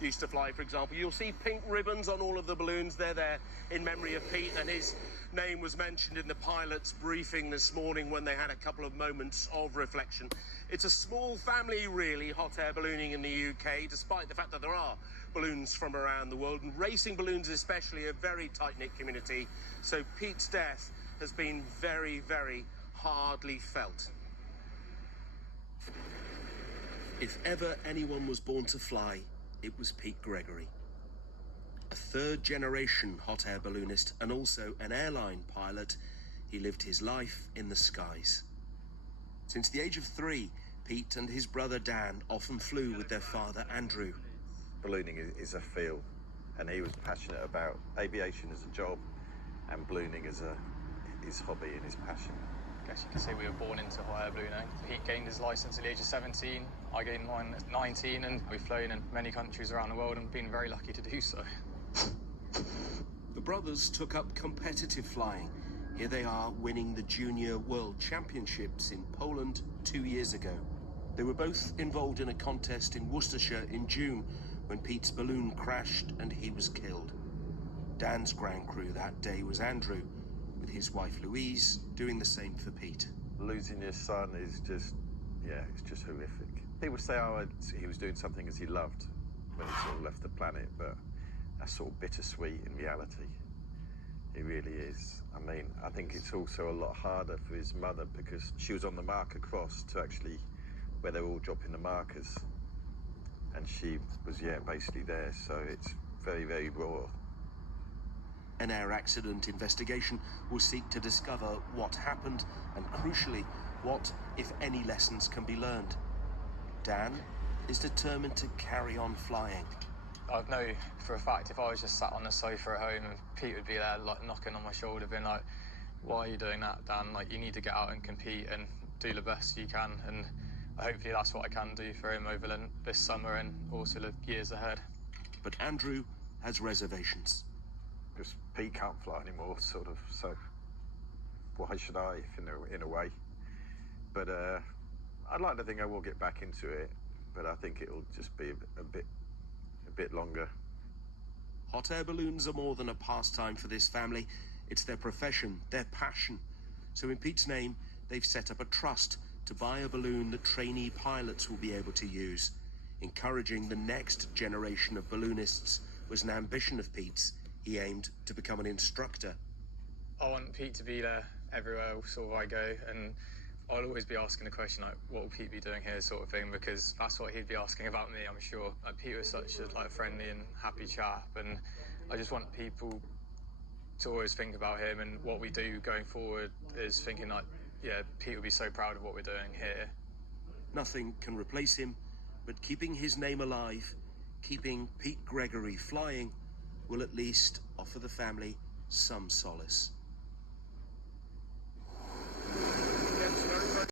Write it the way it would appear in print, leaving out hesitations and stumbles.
used to fly, for example. You'll see pink ribbons on all of the balloons. They're there in memory of Pete, and his name was mentioned in the pilot's briefing this morning when they had a couple of moments of reflection. It's a small family, really, hot air ballooning in the UK, despite the fact that there are balloons from around the world, and racing balloons especially a very tight-knit community. So Pete's death has been very, very hardly felt. If ever anyone was born to fly, it was Pete Gregory. A third-generation hot air balloonist and also an airline pilot, he lived his life in the skies. Since the age of 3, Pete and his brother Dan often flew with their father Andrew. Ballooning is a feel, and he was passionate about aviation as a job and ballooning as his hobby and his passion. I guess you could say we were born into hot air ballooning. Pete gained his licence at the age of 17, I gained mine at 19, and we've flown in many countries around the world and been very lucky to do so. The brothers took up competitive flying. Here they are winning the Junior World Championships in Poland 2 years ago. They were both involved in a contest in Worcestershire in June when Pete's balloon crashed and he was killed. Dan's ground crew that day was Andrew, with his wife Louise doing the same for Pete. Losing your son is just, it's just horrific. People say, he was doing something as he loved when he sort of left the planet, but that's sort of bittersweet in reality. It really is. I mean, I think it's also a lot harder for his mother because she was on the marker cross to actually where they were all dropping the markers, and she was, basically there, so it's very, very raw. An air accident investigation will seek to discover what happened and, crucially, what, if any, lessons can be learned. Dan is determined to carry on flying. I know for a fact if I was just sat on the sofa at home and Pete would be there like knocking on my shoulder being like, why are you doing that, Dan? Like, you need to get out and compete and do the best you can, and hopefully that's what I can do for him over this summer and also the years ahead. But Andrew has reservations. Because Pete can't fly anymore, sort of, so why should I, if in a way? But I'd like to think I will get back into it, but I think it'll just be a bit longer. Hot air balloons are more than a pastime for this family. It's their profession, their passion. So in Pete's name, they've set up a trust to buy a balloon that trainee pilots will be able to use. Encouraging the next generation of balloonists was an ambition of Pete's. He aimed to become an instructor. I want Pete to be there everywhere sort of I go, and I'll always be asking the question like, what will Pete be doing here, sort of thing, because that's what he'd be asking about me, I'm sure. Like, Pete was such a friendly and happy chap, and I just want people to always think about him, and what we do going forward is thinking like, Pete will be so proud of what we're doing here. Nothing can replace him, but keeping his name alive, keeping Pete Gregory flying, will at least offer the family some solace.